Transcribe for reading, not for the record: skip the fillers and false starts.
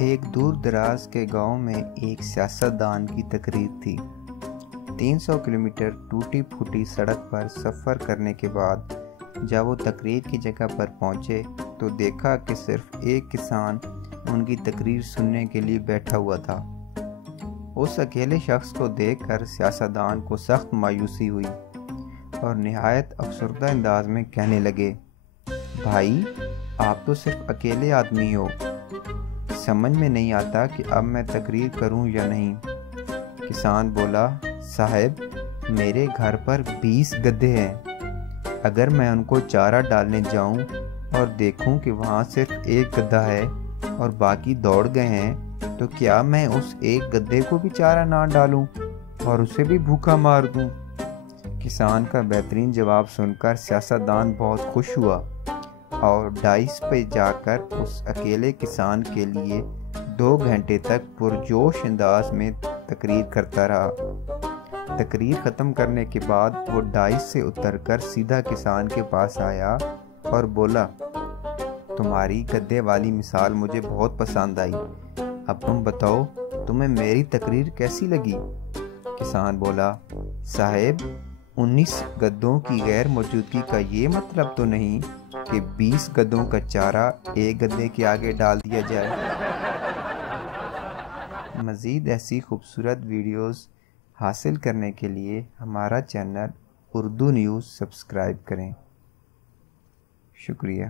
ایک دور دراز کے گاؤں میں ایک سیاستدان کی تقریر تھی۔ 300 کلومیٹر ٹوٹی پھوٹی سڑک پر سفر کرنے کے بعد جب وہ تقریر کی جگہ پر پہنچے تو دیکھا کہ صرف ایک کسان ان کی تقریر سننے کے لیے بیٹھا ہوا تھا۔ اس اکیلے شخص کو دیکھ کر سیاستدان کو سخت مایوسی ہوئی اور نہایت افسردہ انداز میں کہنے لگے، بھائی آپ تو صرف اکیلے آدمی ہو، سمجھ میں نہیں آتا کہ اب میں تقریر کروں یا نہیں۔ کسان بولا، صاحب میرے گھر پر 20 گدھے ہیں، اگر میں ان کو چارہ ڈالنے جاؤں اور دیکھوں کہ وہاں صرف ایک گدھا ہے اور باقی دوڑ گئے ہیں تو کیا میں اس ایک گدھے کو بھی چارہ نہ ڈالوں اور اسے بھی بھوکا مار دوں؟ کسان کا بہترین جواب سن کر سیاستدان بہت خوش ہوا اور ڈائس پہ جا کر اس اکیلے کسان کے لیے 2 گھنٹے تک پرجوش انداز میں تقریر کرتا رہا۔ تقریر ختم کرنے کے بعد وہ ڈائس سے اتر کر سیدھا کسان کے پاس آیا اور بولا، تمہاری گدھے والی مثال مجھے بہت پسند آئی، اب تم بتاؤ تمہیں میری تقریر کیسی لگی؟ کسان بولا، صاحب 19 گدھوں کی غیر موجودگی کا یہ مطلب تو نہیں کہ 20 گدھوں کا چارہ ایک گدھے کے آگے ڈال دیا جائے۔ مزید ایسی خوبصورت ویڈیوز حاصل کرنے کے لیے ہمارا چینل اردو نیوز سبسکرائب کریں۔ شکریہ۔